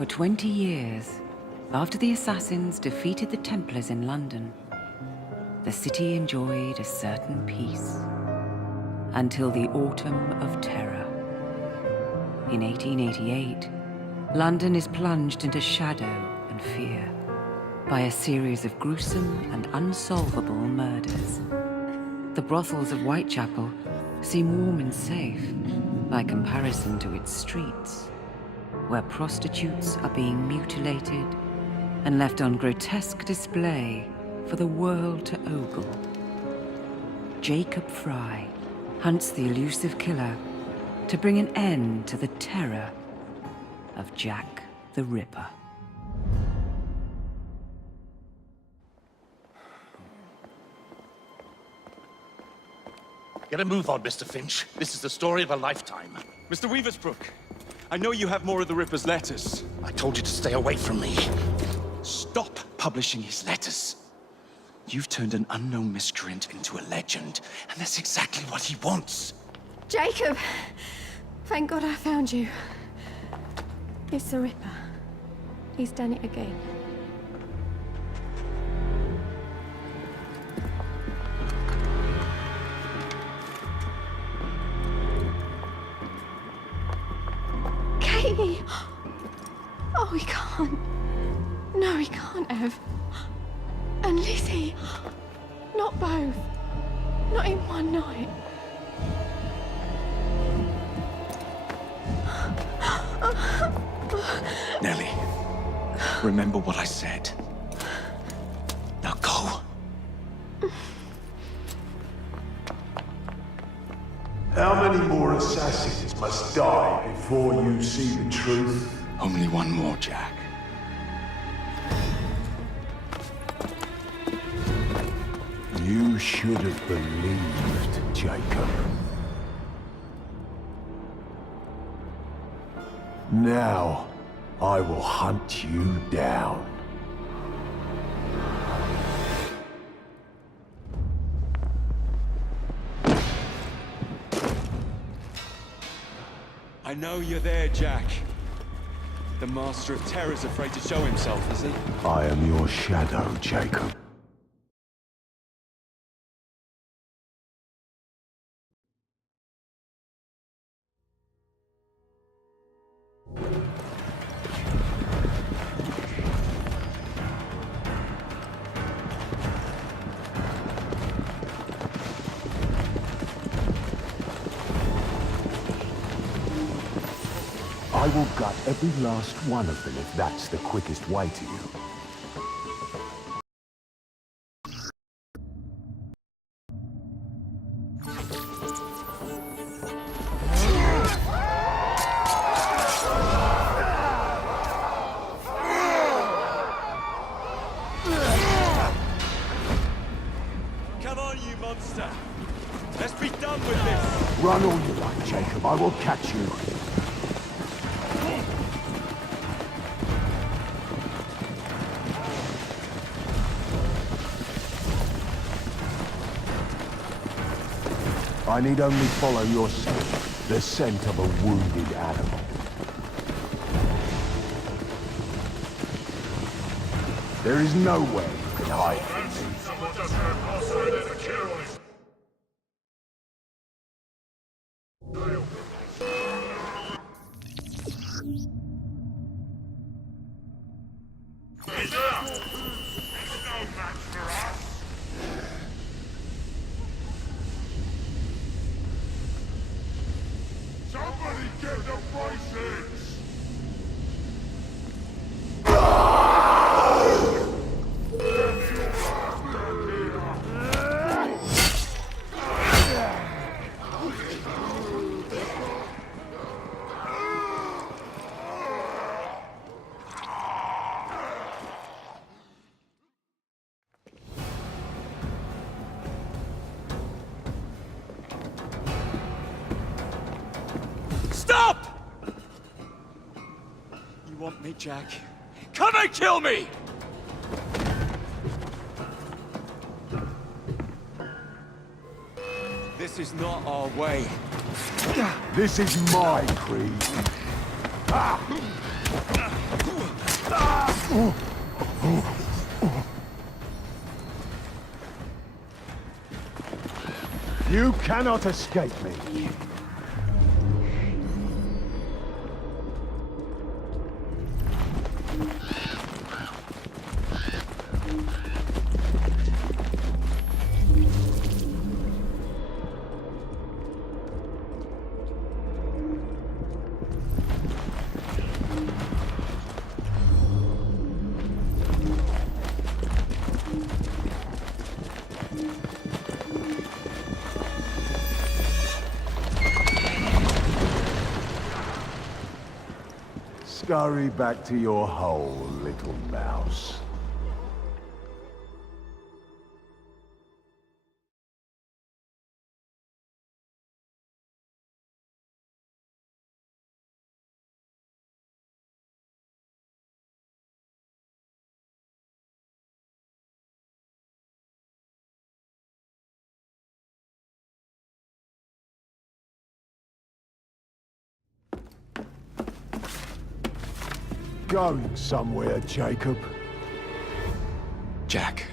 For 20 years, after the assassins defeated the Templars in London, the city enjoyed a certain peace. Until the Autumn of Terror. In 1888, London is plunged into shadow and fear by a series of gruesome and unsolvable murders. The brothels of Whitechapel seem warm and safe by comparison to its streets, where prostitutes are being mutilated and left on grotesque display for the world to ogle. Jacob Fry hunts the elusive killer to bring an end to the terror of Jack the Ripper. Get a move on, Mr. Finch. This is the story of a lifetime. Mr. Weaversbrook, I know you have more of the Ripper's letters. I told you to stay away from me. Stop publishing his letters. You've turned an unknown miscreant into a legend, and that's exactly what he wants. Jacob! Thank God I found you. It's the Ripper. He's done it again. Katie! Oh, he can't. No, he can't have. And Lizzie. Not both. Not in one night. Nellie, remember what I said. Now go. How many more assassins must die before you see the truth? Only one more, Jack. You should have believed, Jacob. Now, I will hunt you down. I know you're there, Jack. The Master of Terror's afraid to show himself, is he? I am your shadow, Jacob. I will gut every last one of them if that's the quickest way to you. Come on, you monster! Let's be done with this! Run all you like, Jacob. I will catch you. I need only follow your scent, the scent of a wounded animal. There is nowhere you can hide from me. Somebody get the bracelets! Stop! You want me, Jack? Come and kill me! This is not our way. This is my creed. You cannot escape me. Scurry back to your hole, little mouse. Going somewhere, Jacob. Jack,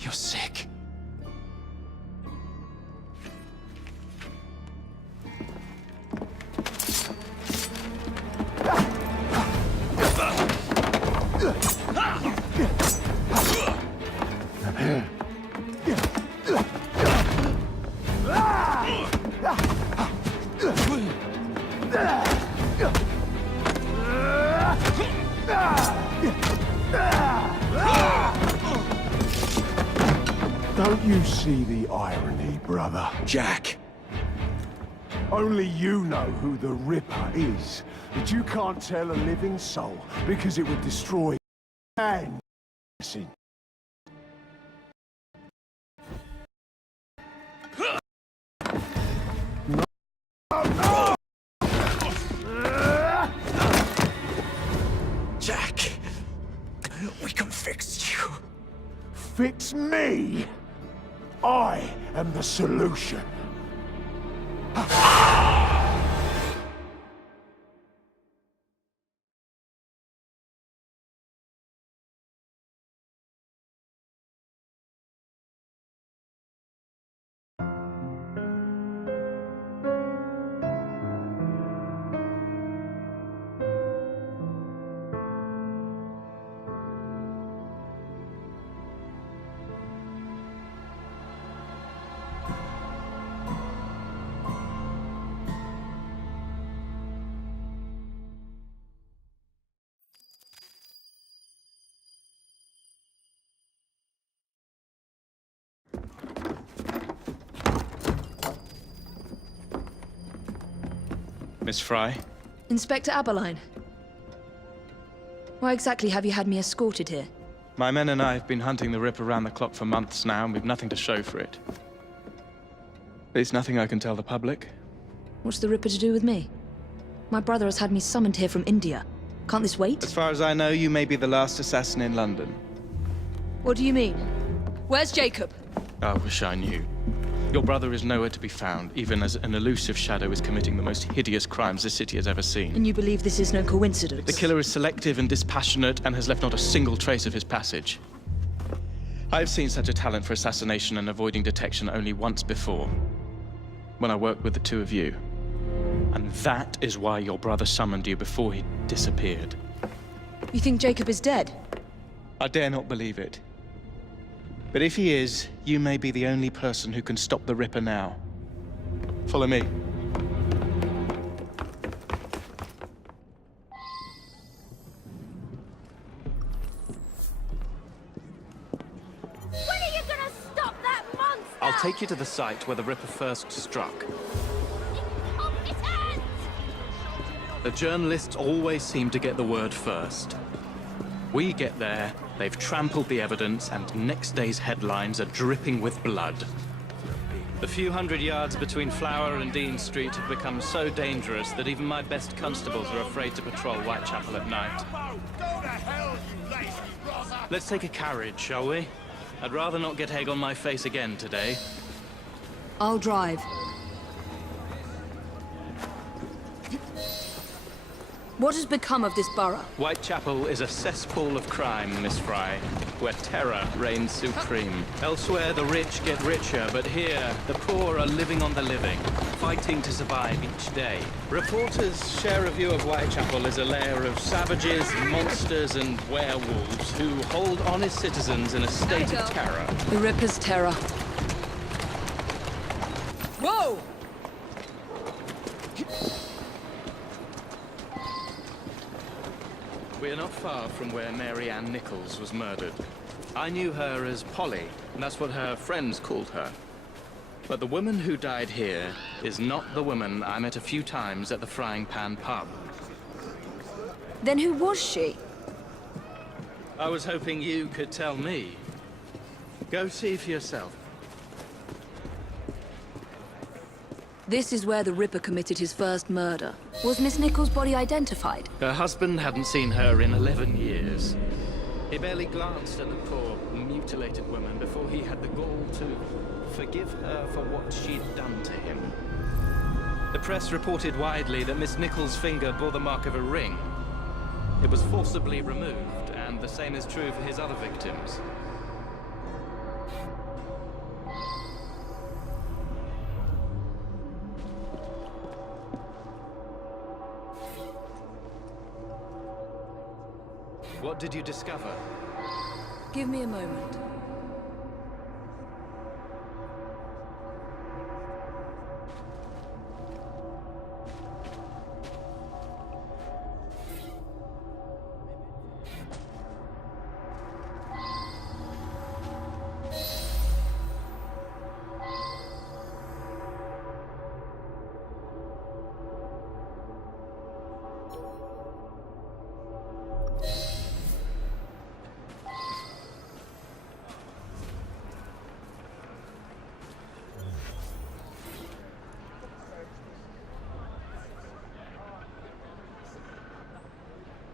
you're sick. Don't you see the irony, brother? Jack! Only you know who the Ripper is. But you can't tell a living soul because it would destroy and Jack! We can fix you. fix me. I am the solution. Miss Fry? Inspector Aberline. Why exactly have you had me escorted here? My men and I have been hunting the Ripper around the clock for months now, and we've nothing to show for it. There's nothing I can tell the public. What's the Ripper to do with me? My brother has had me summoned here from India. Can't this wait? As far as I know, you may be the last assassin in London. What do you mean? Where's Jacob? I wish I knew. Your brother is nowhere to be found, even as an elusive shadow is committing the most hideous crimes the city has ever seen. And you believe this is no coincidence? The killer is selective and dispassionate and has left not a single trace of his passage. I've seen such a talent for assassination and avoiding detection only once before, when I worked with the two of you. And that is why your brother summoned you before he disappeared. You think Jacob is dead? I dare not believe it. But if he is, you may be the only person who can stop the Ripper now. Follow me. When are you gonna stop that monster? I'll take you to the site where the Ripper first struck. Incompetent! The journalists always seem to get the word first. We get there, they've trampled the evidence, and next day's headlines are dripping with blood. The few hundred yards between Flower and Dean Street have become so dangerous that even my best constables are afraid to patrol Whitechapel at night. Go to hell, you lazy rotter! Let's take a carriage, shall we? I'd rather not get egg on my face again today. I'll drive. What has become of this borough? Whitechapel is a cesspool of crime, Miss Fry, where terror reigns supreme. Elsewhere, the rich get richer, but here, the poor are living on the living, fighting to survive each day. Reporters share a view of Whitechapel as a lair of savages, monsters, and werewolves who hold honest citizens in a state of terror. The Ripper's terror. Whoa! We're not far from where Mary Ann Nichols was murdered. I knew her as Polly, and that's what her friends called her. But the woman who died here is not the woman I met a few times at the Frying Pan pub. Then who was she? I was hoping you could tell me. Go see for yourself. This is where the Ripper committed his first murder. Was Miss Nichols' body identified? Her husband hadn't seen her in 11 years. He barely glanced at the poor, mutilated woman before he had the gall to forgive her for what she'd done to him. The press reported widely that Miss Nichols' finger bore the mark of a ring. It was forcibly removed, and the same is true for his other victims. What did you discover? Give me a moment.